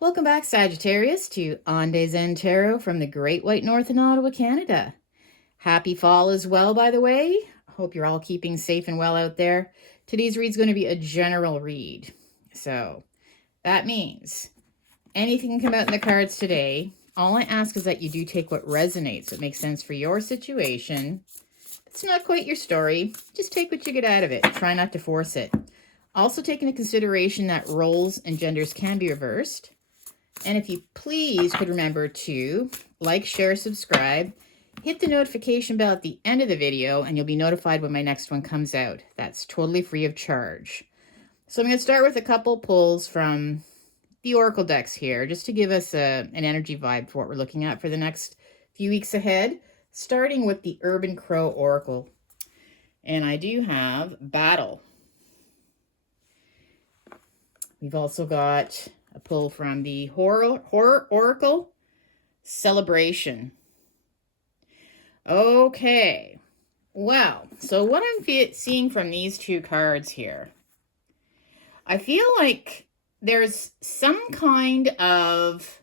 Welcome back, Sagittarius, to On Days End Tarot from the Great White North in Ottawa, Canada. Happy fall as well, by the way. Hope you're all keeping safe and well out there. Today's read's going to be a general read. So that means anything can come out in the cards today. All I ask is that you do take what resonates, what makes sense for your situation. It's not quite your story. Just take what you get out of it. Try not to force it. Also take into consideration that roles and genders can be reversed. And if you please could remember to like, share, subscribe, hit the notification bell at the end of the video, and you'll be notified when my next one comes out. That's totally free of charge. So I'm going to start with a couple pulls from the Oracle decks here, just to give us an energy vibe for what we're looking at for the next few weeks ahead, starting with the Urban Crow Oracle. And I do have Battle. We've also got a pull from the Horror Oracle, Celebration. Okay, well, so what I'm seeing from these two cards here, I feel like there's some kind of,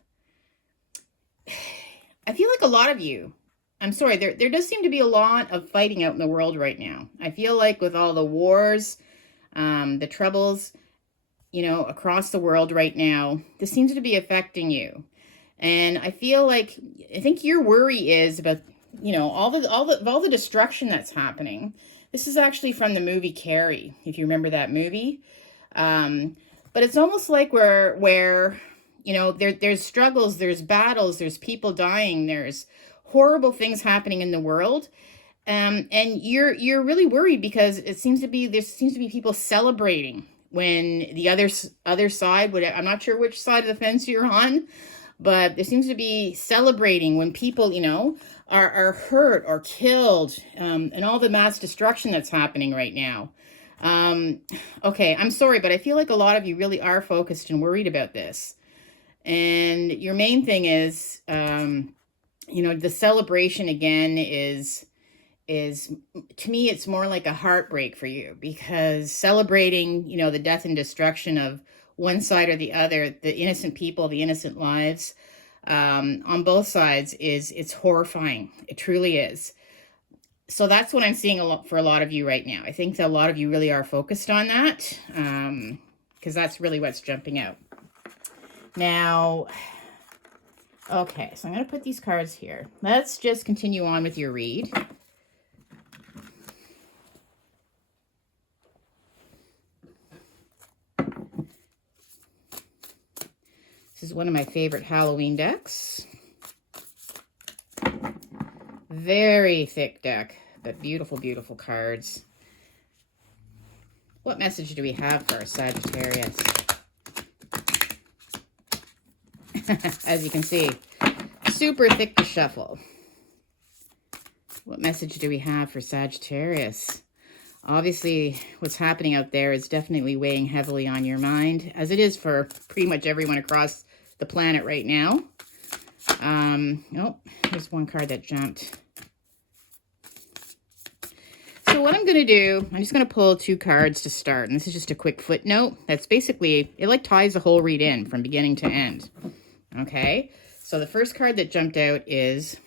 I feel like a lot of you, I'm sorry, there does seem to be a lot of fighting out in the world right now. I feel like with all the wars, the troubles, across the world right now, this seems to be affecting you. And I think your worry is about, all the destruction that's happening. This is actually from the movie Carrie, if you remember that movie. But it's almost like where there's struggles, there's battles, there's people dying, there's horrible things happening in the world. And you're really worried because there seems to be people celebrating when the other side, I'm not sure which side of the fence you're on, but there seems to be celebrating when people, are hurt or killed, and all the mass destruction that's happening right now. Okay, I'm sorry, but I feel like a lot of you really are focused and worried about this. And your main thing is, the celebration again is to me, it's more like a heartbreak for you, because celebrating, the death and destruction of one side or the other, the innocent people, the innocent lives, on both sides it's horrifying. It truly is. So that's what I'm seeing for a lot of you right now. I think that a lot of you really are focused on that, because that's really what's jumping out. Now, okay, so I'm going to put these cards here. Let's just continue on with your read. This is one of my favorite Halloween decks. Very thick deck, but beautiful, beautiful cards. What message do we have for our Sagittarius? As you can see, super thick to shuffle. What message do we have for Sagittarius? Obviously, what's happening out there is definitely weighing heavily on your mind, as it is for pretty much everyone across the planet right now. Oh, there's one card that jumped. So what I'm going to do, I'm just going to pull two cards to start. And this is just a quick footnote. That's basically, it like ties the whole read in from beginning to end. Okay, so the first card that jumped out is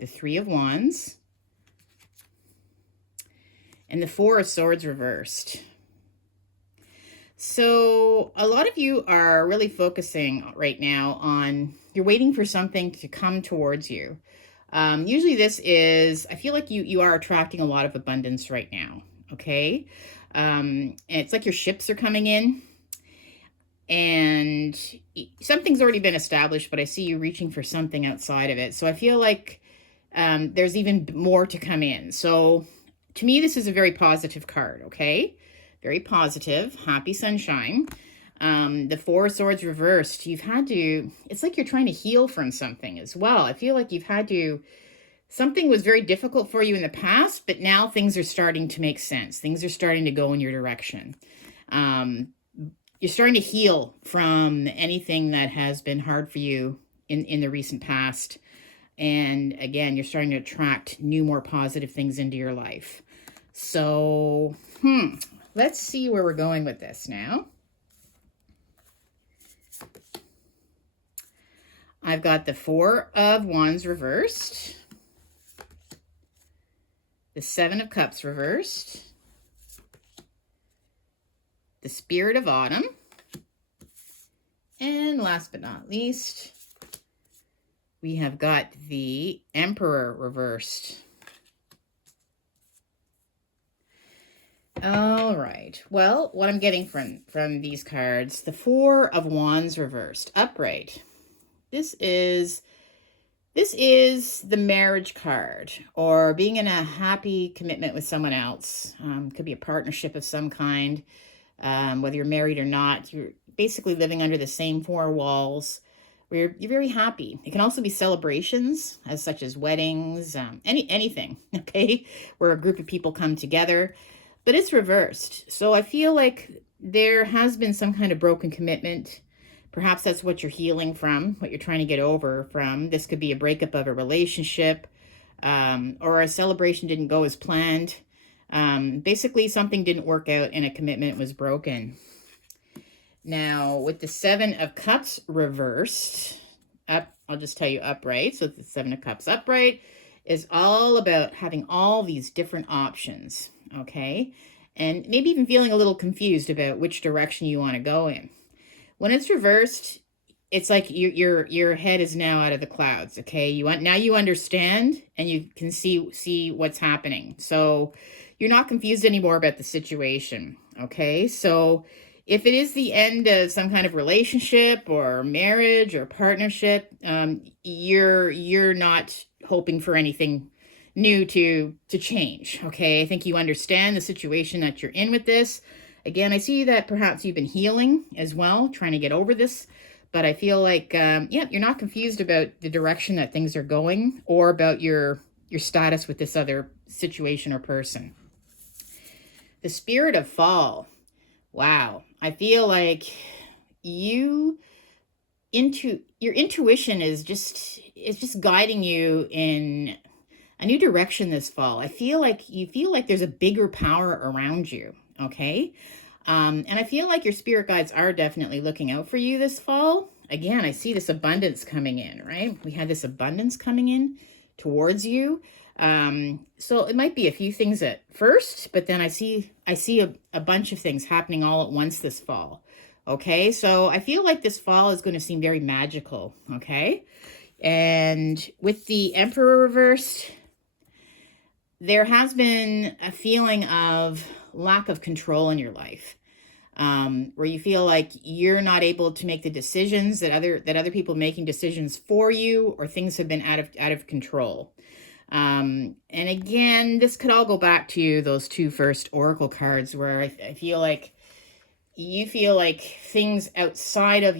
the Three of Wands. And the Four of Swords reversed. So a lot of you are really focusing right now on, you're waiting for something to come towards you. Usually this is, I feel like you are attracting a lot of abundance right now, okay? And it's like your ships are coming in, and something's already been established, but I see you reaching for something outside of it. So I feel like there's even more to come in. So to me, this is a very positive card, okay? Very positive, happy sunshine. The Four of Swords reversed. It's like you're trying to heal from something as well. I feel like something was very difficult for you in the past, but now things are starting to make sense. Things are starting to go in your direction. You're starting to heal from anything that has been hard for you in the recent past. And again, you're starting to attract new, more positive things into your life. So, let's see where we're going with this now. I've got the Four of Wands reversed, the Seven of Cups reversed, the Spirit of Autumn, and last but not least, we have got the Emperor reversed. All right. Well, what I'm getting from these cards, the Four of Wands reversed, upright. This is the marriage card, or being in a happy commitment with someone else. Could be a partnership of some kind. Whether you're married or not, you're basically living under the same four walls where you're very happy. It can also be celebrations, as such as weddings, anything, okay, where a group of people come together. But it's reversed. So I feel like there has been some kind of broken commitment. Perhaps that's what you're healing from, what you're trying to get over from. This could be a breakup of a relationship, or a celebration didn't go as planned. Basically, something didn't work out and a commitment was broken. Now, with the Seven of Cups reversed, up, I'll just tell you upright. So the Seven of Cups upright is all about having all these different options, okay? And maybe even feeling a little confused about which direction you want to go in. When it's reversed, it's like your head is now out of the clouds, okay? Now you understand and you can see what's happening. So you're not confused anymore about the situation, okay? So if it is the end of some kind of relationship or marriage or partnership, you're not hoping for anything new to change, okay? I think you understand the situation that you're in with this. Again, I see that perhaps you've been healing as well, trying to get over this, but I feel like, yeah, you're not confused about the direction that things are going or about your status with this other situation or person. The Spirit of Fall. Wow. I feel like your intuition is just guiding you in a new direction this fall. I feel like you feel like there's a bigger power around you, okay? And I feel like your spirit guides are definitely looking out for you this fall. Again, I see this abundance coming in, right? We had this abundance coming in towards you. So it might be a few things at first, but then I see a bunch of things happening all at once this fall. Okay, so I feel like this fall is going to seem very magical, okay? And with the Emperor reversed, there has been a feeling of lack of control in your life, where you feel like you're not able to make the decisions that other people are making decisions for you, or things have been out of control. And again, this could all go back to those two first oracle cards, where I feel like you feel like things outside of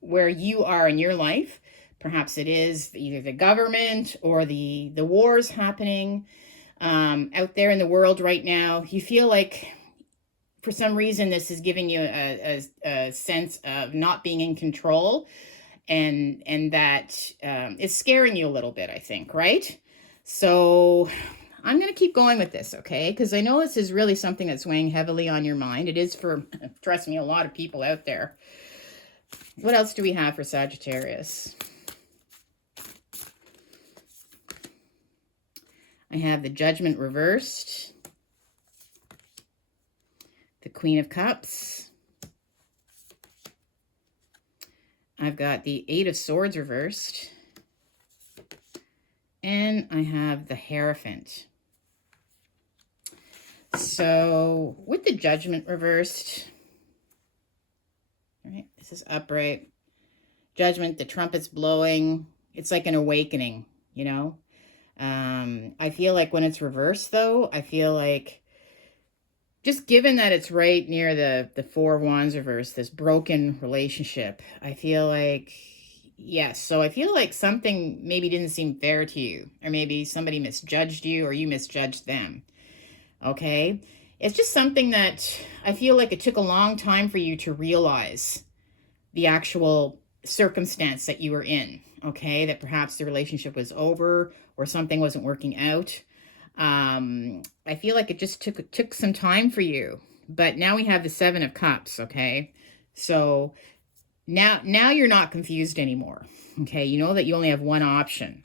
where you are in your life, perhaps it is either the government or the wars happening out there in the world right now. You feel like for some reason this is giving you a sense of not being in control, and that it's scaring you a little bit, I think, right? So I'm going to keep going with this, okay? Because I know this is really something that's weighing heavily on your mind. It is for, trust me, a lot of people out there. What else do we have for Sagittarius? I have the Judgment reversed, the Queen of Cups. I've got the Eight of Swords reversed, and I have the Hierophant. So with the Judgment reversed, all right, this is upright. Judgment, the trumpet's blowing. It's like an awakening, you know? I feel like when it's reversed, though, I feel like just given that it's right near the Four of Wands reverse, this broken relationship, I feel like, yes. So I feel like something maybe didn't seem fair to you, or maybe somebody misjudged you, or you misjudged them. Okay? It's just something that I feel like it took a long time for you to realize the actual circumstance that you were in. Okay? That perhaps the relationship was over or something wasn't working out. I feel like it just took some time for you. But now we have the Seven of Cups, okay? So now you're not confused anymore. Okay, you know that you only have one option.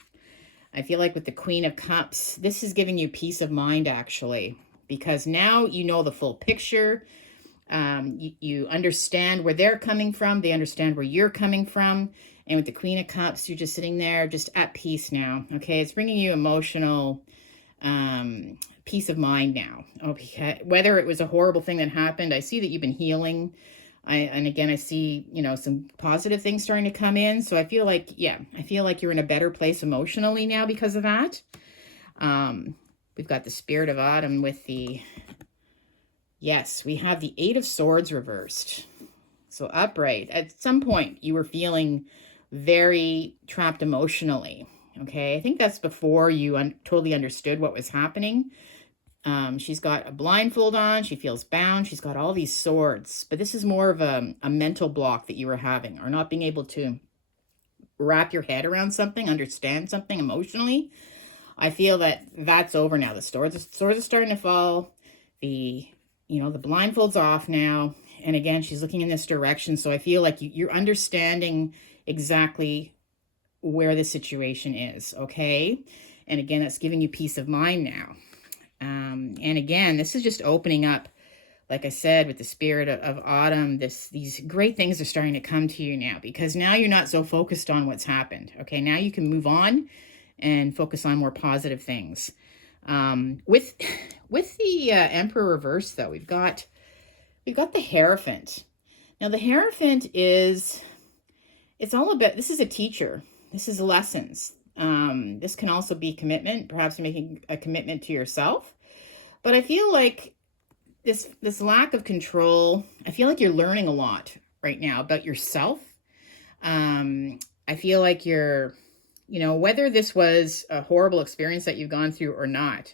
I feel like with the Queen of Cups, this is giving you peace of mind, actually, because now you know the full picture. You understand where they're coming from. They understand where you're coming from. And with the Queen of Cups, you're just sitting there just at peace now. Okay, it's bringing you emotional peace of mind now. Okay, whether it was a horrible thing that happened, I see that you've been healing. And again, I see, some positive things starting to come in. So I feel like, I feel like you're in a better place emotionally now because of that. We've got the Spirit of Autumn with yes, we have the Eight of Swords reversed. So upright. At some point, you were feeling very trapped emotionally. Okay, I think that's before you totally understood what was happening. She's got a blindfold on. She feels bound. She's got all these swords. But this is more of a mental block that you were having, or not being able to wrap your head around something, understand something emotionally. I feel that that's over now. The swords are starting to fall. The blindfold's off now. And again, she's looking in this direction. So I feel like you're understanding exactly where the situation is, okay? And again, that's giving you peace of mind now. And again, this is just opening up, like I said, with the Spirit of Autumn, these great things are starting to come to you now, because now you're not so focused on what's happened, okay? Now you can move on and focus on more positive things. With the Emperor reverse, though, we've got the Hierophant. Now, the Hierophant it's all about, this is a teacher. This is lessons. This can also be commitment. Perhaps you're making a commitment to yourself. But I feel like this lack of control, I feel like you're learning a lot right now about yourself. I feel like you're, whether this was a horrible experience that you've gone through or not,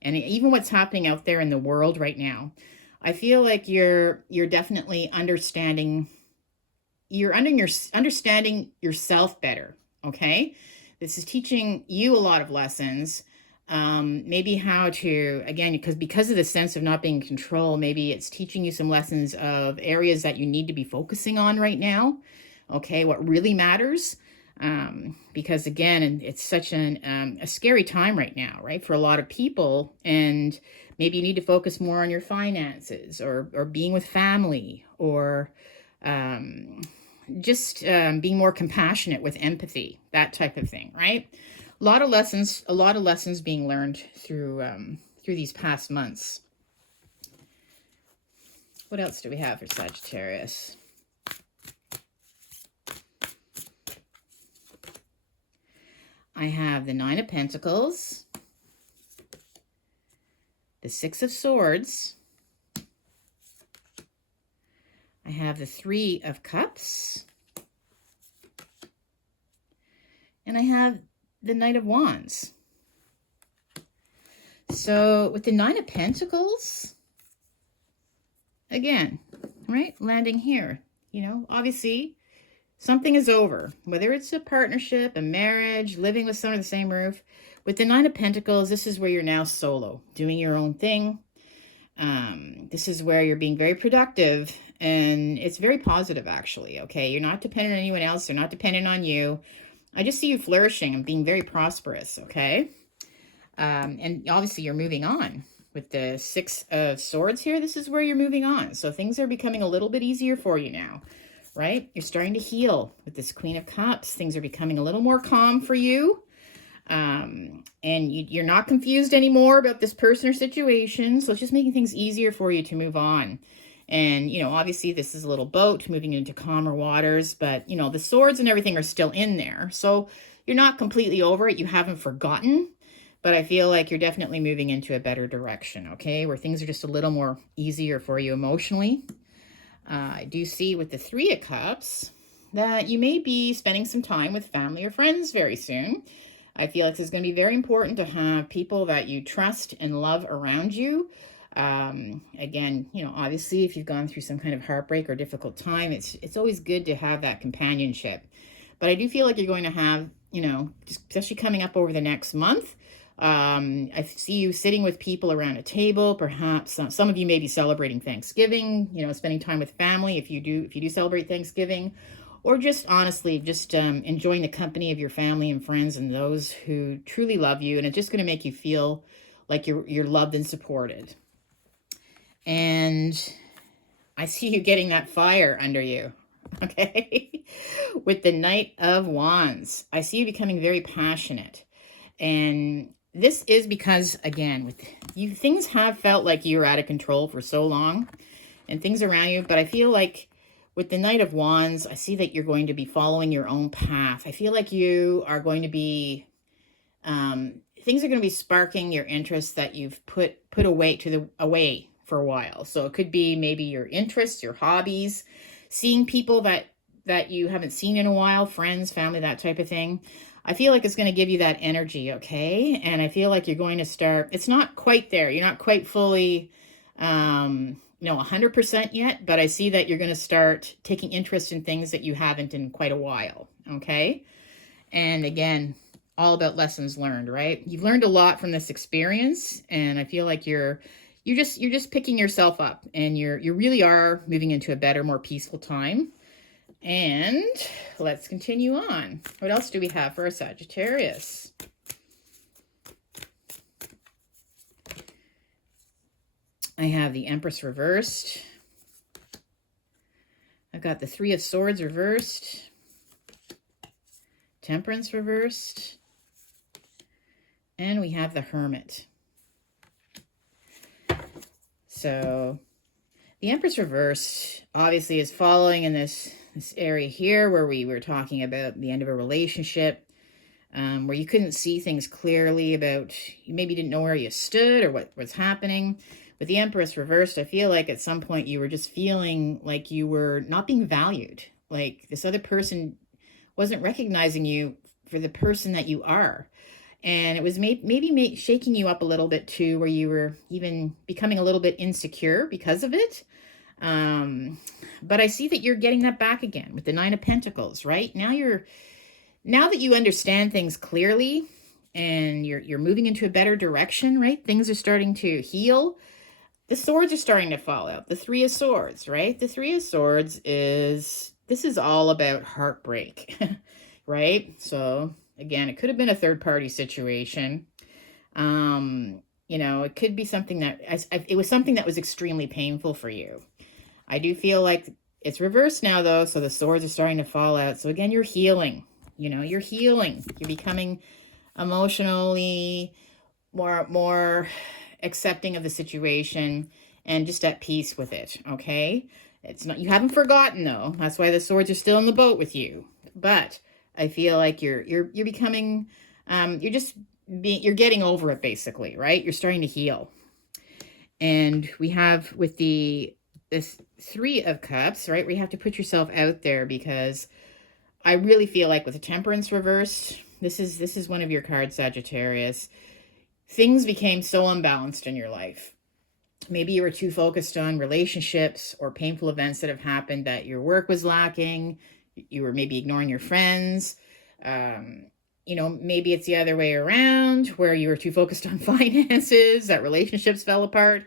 and even what's happening out there in the world right now, I feel like you're definitely understanding yourself better, okay? This is teaching you a lot of lessons, maybe how to, again, because of the sense of not being in control, maybe it's teaching you some lessons of areas that you need to be focusing on right now, okay, what really matters, because again, it's such a scary time right now, right, for a lot of people, and maybe you need to focus more on your finances, or being with family, or just being more compassionate with empathy, that type of thing, right? A lot of lessons being learned through these past months. What else do we have for Sagittarius? I have the Nine of Pentacles, the Six of Swords, I have the Three of Cups, and I have the Knight of Wands. So with the Nine of Pentacles, again, right, landing here, obviously something is over, whether it's a partnership, a marriage, living with someone under the same roof. With the Nine of Pentacles, this is where you're now solo, doing your own thing. This is where you're being very productive, and it's very positive, actually, okay? You're not dependent on anyone else. They're not dependent on you. I just see you flourishing and being very prosperous, okay? And obviously you're moving on. With the Six of Swords here, this is where you're moving on. So things are becoming a little bit easier for you now, right? You're starting to heal. With this Queen of Cups, things are becoming a little more calm for you. And you're not confused anymore about this person or situation. So it's just making things easier for you to move on. And, obviously this is a little boat moving into calmer waters, but, the swords and everything are still in there. So you're not completely over it. You haven't forgotten, but I feel like you're definitely moving into a better direction, okay? Where things are just a little more easier for you emotionally. I do see with the Three of Cups that you may be spending some time with family or friends very soon. I feel like it's going to be very important to have people that you trust and love around you. Again, obviously if you've gone through some kind of heartbreak or difficult time, it's always good to have that companionship. But I do feel like you're going to have, especially coming up over the next month, I see you sitting with people around a table. Perhaps some of you may be celebrating Thanksgiving, spending time with family if you do celebrate Thanksgiving. or just honestly, just enjoying the company of your family and friends and those who truly love you. And it's just going to make you feel like you're loved and supported. And I see you getting that fire under you. Okay. With the Knight of Wands, I see you becoming very passionate. And this is because, again, with you, things have felt like you're out of control for so long and things around you. But I feel like with the Knight of Wands, I see that you're going to be following your own path. I feel like you are going to be, things are going to be sparking your interests that you've put away for a while. So it could be maybe your interests, your hobbies, seeing people that you haven't seen in a while, friends, family, that type of thing. I feel like it's going to give you that energy, okay? And I feel like you're going to start, it's not quite there. You're not quite fully, 100% yet, but I see that you're going to start taking interest in things that you haven't in quite a while, okay? And again, all about lessons learned, right? You've learned a lot from this experience, and I feel like you're just picking yourself up, and you really are moving into a better, more peaceful time. And let's continue on. What else do we have for a Sagittarius? I have the Empress reversed. I've got the Three of Swords reversed. Temperance reversed. And we have the Hermit. So the Empress reversed obviously is following in this area here where we were talking about the end of a relationship, where you couldn't see things clearly about, you maybe didn't know where you stood or what was happening. With the Empress reversed, I feel like at some point you were just feeling like you were not being valued. Like this other person wasn't recognizing you for the person that you are. And it was maybe shaking you up a little bit too, where you were even becoming a little bit insecure because of it. But I see that you're getting that back again with the Nine of Pentacles, right? Now that you understand things clearly and you're moving into a better direction, right? Things are starting to heal. The swords are starting to fall out. The Three of Swords, right? The Three of Swords this is all about heartbreak, right? So again, it could have been a third-party situation. It could be something that, it was something that was extremely painful for you. I do feel like it's reversed now, though, so the swords are starting to fall out. So again, you're healing. You're healing. You're becoming emotionally more accepting of the situation and just at peace with it, okay? It's not, you haven't forgotten, though. That's why the swords are still in the boat with you. But I feel like you're becoming, you're getting over it, basically, right? You're starting to heal. And we have with this Three of Cups, right? Where you have to put yourself out there, because I really feel like with the Temperance reversed, this is one of your cards, Sagittarius. Things became so unbalanced in your life. Maybe you were too focused on relationships or painful events that have happened, that your work was lacking. You were maybe ignoring your friends. Maybe it's the other way around, where you were too focused on finances, that relationships fell apart.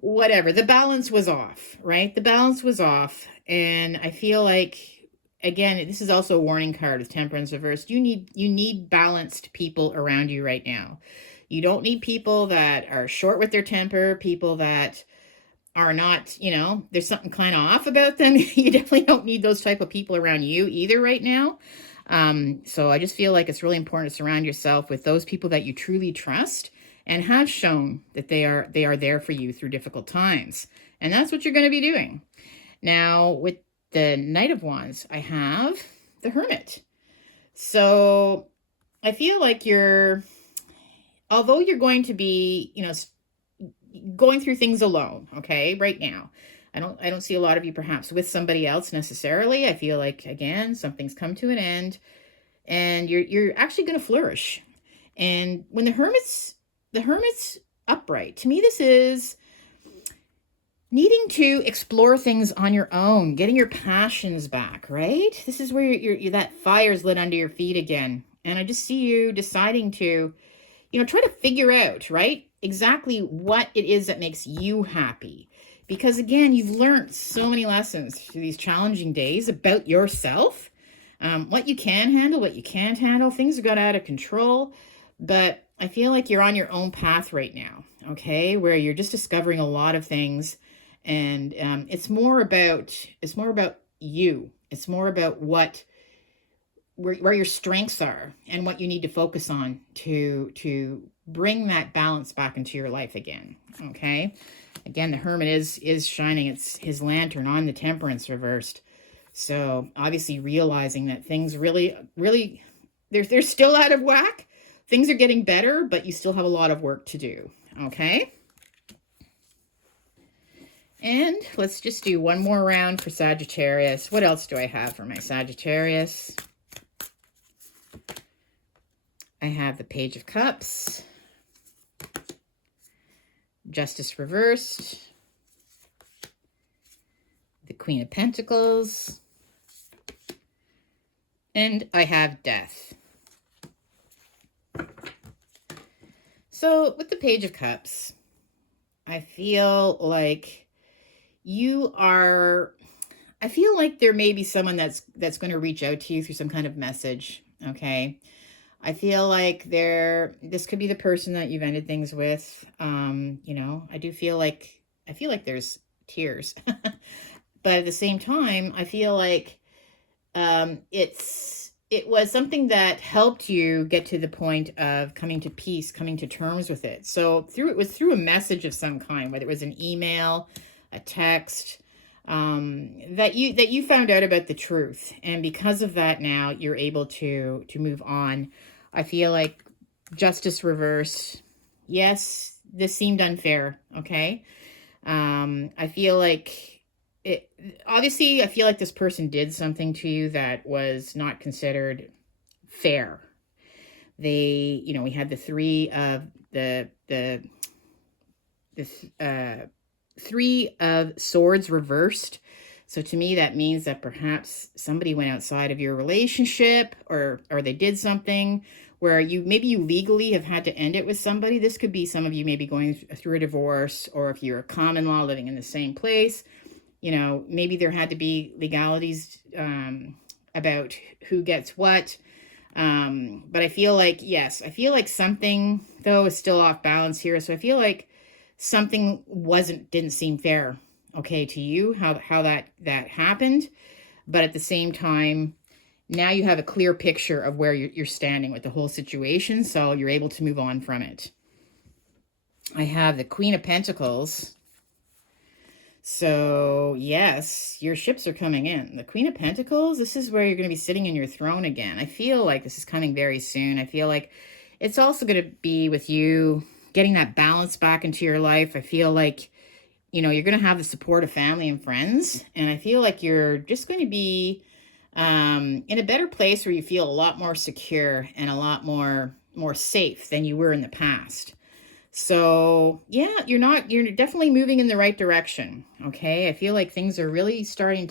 Whatever. The balance was off, right? The balance was off. And I feel like, again, this is also a warning card with Temperance reversed. You need balanced people around you right now. You don't need people that are short with their temper, people that are not, there's something kind of off about them. You definitely don't need those type of people around you either right now. So I just feel like it's really important to surround yourself with those people that you truly trust and have shown that they are there for you through difficult times. And that's what you're going to be doing. Now, with the Knight of Wands, I have the Hermit. So I feel like although you're going to be, going through things alone, okay, right now. I don't see a lot of you perhaps with somebody else necessarily. I feel like, again, something's come to an end and you're actually going to flourish. And when the Hermit's upright, to me, this is needing to explore things on your own, getting your passions back, right? This is where that fire's lit under your feet again. And I just see you deciding to, try to figure out, right, exactly what it is that makes you happy. Because again, you've learned so many lessons through these challenging days about yourself, what you can handle, what you can't handle. Things got out of control, but I feel like you're on your own path right now, okay, where you're just discovering a lot of things, and it's more about you. It's more about where your strengths are and what you need to focus on to bring that balance back into your life again. Okay. Again, the Hermit is shining it's his lantern on the Temperance reversed. So obviously realizing that things really they're still out of whack. Things are getting better, but you still have a lot of work to do. Okay. And let's just do one more round for Sagittarius. What else do I have for my Sagittarius? I have the Page of Cups, Justice reversed, the Queen of Pentacles, and I have Death. So with the Page of Cups, I feel like I feel like there may be someone that's going to reach out to you through some kind of message, okay? I feel like this could be the person that you've ended things with. I feel like there's tears. But at the same time, I feel like it was something that helped you get to the point of coming to peace, coming to terms with it. So it was through a message of some kind, whether it was an email, a text, that you found out about the truth. And because of that, now you're able to move on. I feel like Justice reversed. Yes, this seemed unfair. Okay. I feel like I feel like this person did something to you that was not considered fair. We had the three of swords reversed. So to me, that means that perhaps somebody went outside of your relationship, or they did something where you legally have had to end it with somebody. This could be some of you maybe going through a divorce, or if you're a common law living in the same place, maybe there had to be legalities about who gets what. But I feel like, something though is still off balance here. So I feel like something didn't seem fair, okay, to you, how that happened. But at the same time, now you have a clear picture of where you're standing with the whole situation, so you're able to move on from it. I have the Queen of Pentacles. So yes, your ships are coming in. The Queen of Pentacles, this is where you're going to be sitting in your throne again. I feel like this is coming very soon. I feel like it's also going to be with you getting that balance back into your life. I feel like, you're going to have the support of family and friends. And I feel like you're just going to be in a better place where you feel a lot more secure and a lot more safe than you were in the past. So yeah, you're definitely moving in the right direction. Okay. I feel like things are really starting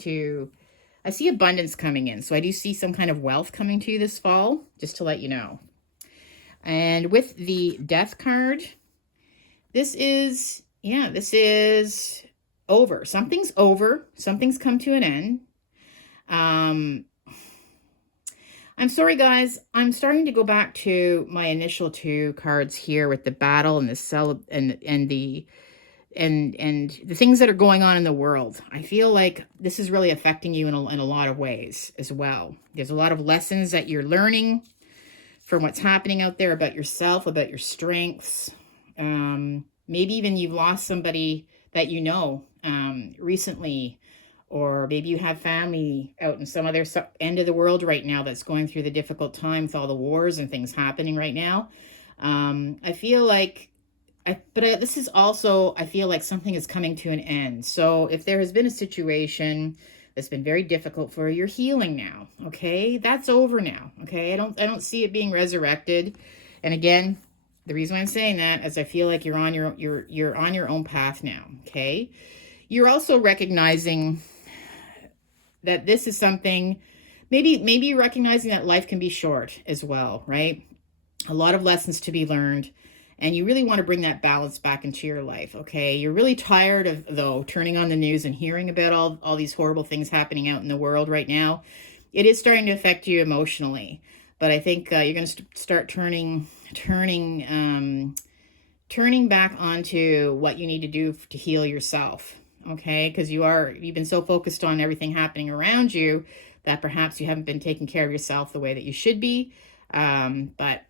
I see abundance coming in. So I do see some kind of wealth coming to you this fall, just to let you know. And with the Death card, this is over. Something's over. Something's come to an end. I'm sorry, guys. I'm starting to go back to my initial two cards here with the battle and the the things that are going on in the world. I feel like this is really affecting you in a lot of ways as well. There's a lot of lessons that you're learning from what's happening out there about yourself, about your strengths. Maybe even you've lost somebody that recently, or maybe you have family out in some other end of the world right now that's going through the difficult time with all the wars and things happening right now. I feel like, this is also, I feel like something is coming to an end. So if there has been a situation that's been very difficult for you, you're healing now. Okay, that's over now. Okay, I don't see it being resurrected. And again, the reason why I'm saying that is I feel like you're on your own path now. Okay, you're also recognizing that this is something, maybe recognizing that life can be short as well, right? A lot of lessons to be learned. And you really want to bring that balance back into your life, okay? You're really tired of, though, turning on the news and hearing about all these horrible things happening out in the world right now. It is starting to affect you emotionally. But I think you're going to start turning back onto what you need to do to heal yourself, okay? Because you've been so focused on everything happening around you that perhaps you haven't been taking care of yourself the way that you should be. But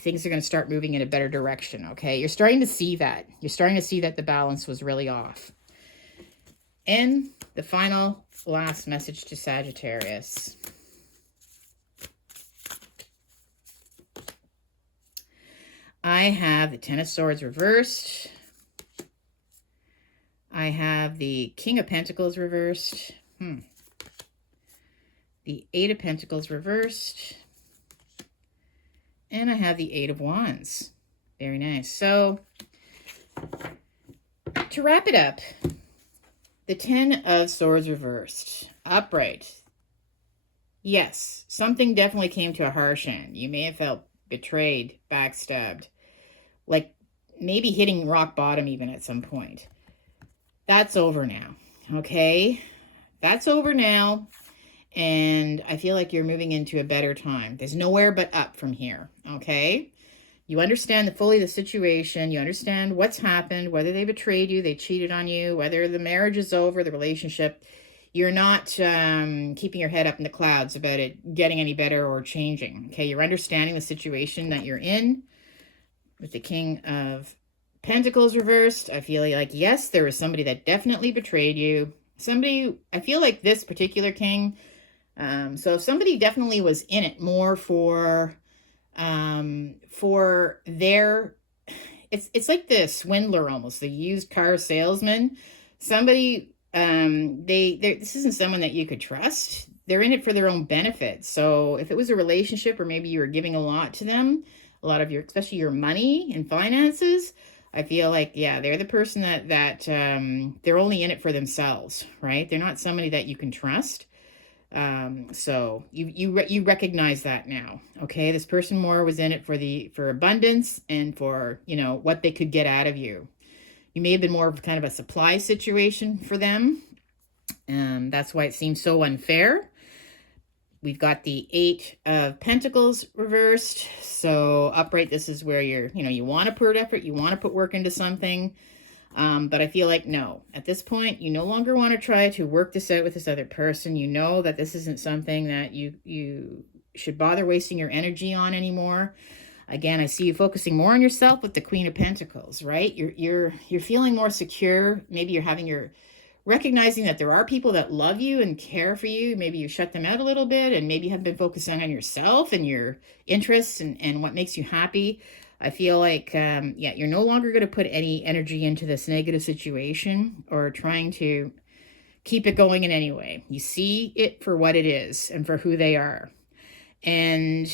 things are going to start moving in a better direction, okay? You're starting to see that. You're starting to see that the balance was really off. And the last message to Sagittarius. I have the Ten of Swords reversed. I have the King of Pentacles reversed. The Eight of Pentacles reversed. And I have the Eight of Wands. Very nice. So, to wrap it up, the Ten of Swords reversed. Upright. Yes, something definitely came to a harsh end. You may have felt betrayed, backstabbed, like maybe hitting rock bottom even at some point. That's over now, okay? That's over now, and I feel like you're moving into a better time. There's nowhere but up from here, okay? You understand fully the situation. You understand what's happened, whether they betrayed you, they cheated on you, whether the marriage is over, the relationship. You're not keeping your head up in the clouds about it getting any better or changing, okay? You're understanding the situation that you're in. With the King of Pentacles reversed, I feel like, yes, there was somebody that definitely betrayed you. I feel like this particular king, so somebody definitely was in it more for their, it's like the swindler almost, the used car salesman. Somebody, this isn't someone that you could trust. They're in it for their own benefit. So if it was a relationship, or maybe you were giving a lot to them, a lot of especially your money and finances, I feel like, yeah, they're the person that they're only in it for themselves, right? They're not somebody that you can trust. So you recognize that now, okay? This person more was in it for abundance and for, what they could get out of you. You may have been more of kind of a supply situation for them. That's why it seems so unfair. We've got the Eight of Pentacles reversed. So upright, this is where you want to put effort, you want to put work into something. But I feel like, no, at this point, you no longer want to try to work this out with this other person. You know that this isn't something that you should bother wasting your energy on anymore. Again, I see you focusing more on yourself with the Queen of Pentacles, right? You're feeling more secure. Maybe you're recognizing that there are people that love you and care for you. Maybe you shut them out a little bit, and maybe you have been focusing on yourself and your interests and what makes you happy. I feel like, you're no longer going to put any energy into this negative situation or trying to keep it going in any way. You see it for what it is and for who they are. And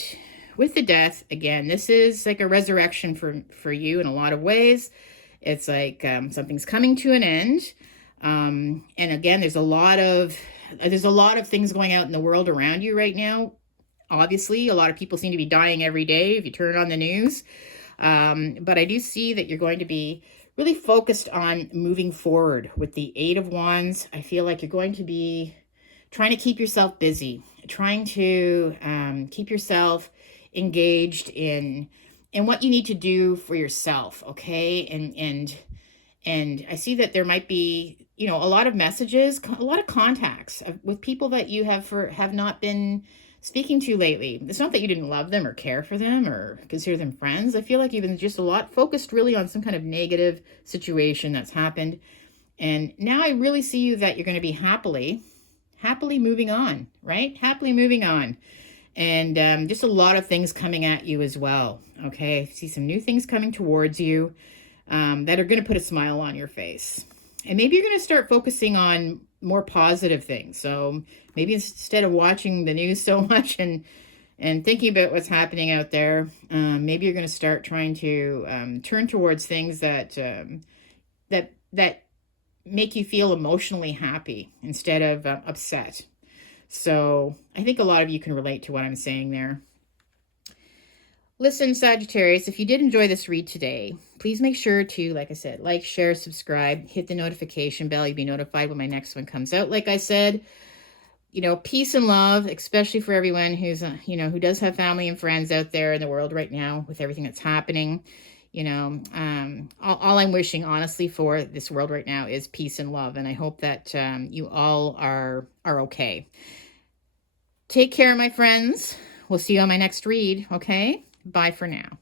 with the Death, again, this is like a resurrection for you in a lot of ways. It's like something's coming to an end. And again, there's a lot of things going out in the world around you right now. Obviously, a lot of people seem to be dying every day if you turn on the news. But I do see that you're going to be really focused on moving forward with the Eight of Wands. I feel like you're going to be trying to keep yourself busy, trying to keep yourself engaged in what you need to do for yourself, okay? And I see that there might be, a lot of messages, a lot of contacts with people that you have not been speaking to lately. It's not that you didn't love them or care for them or consider them friends. I feel like you've been just a lot focused really on some kind of negative situation that's happened. And now I really see you that you're going to be happily moving on, right? Happily moving on. And just a lot of things coming at you as well, okay? I see some new things coming towards you that are going to put a smile on your face. And maybe you're going to start focusing on more positive things. So maybe instead of watching the news so much and thinking about what's happening out there, maybe you're going to start trying to turn towards things that make you feel emotionally happy instead of upset. So I think a lot of you can relate to what I'm saying there. Listen, Sagittarius, if you did enjoy this read today, please make sure to, like I said, like, share, subscribe, hit the notification bell. You'll be notified when my next one comes out. Like I said, you know, peace and love, especially for everyone who's, you know, who does have family and friends out there in the world right now with everything that's happening. You know, all I'm wishing, honestly, for this world right now is peace and love. And I hope that you all are okay. Take care, my friends. We'll see you on my next read, okay? Bye for now.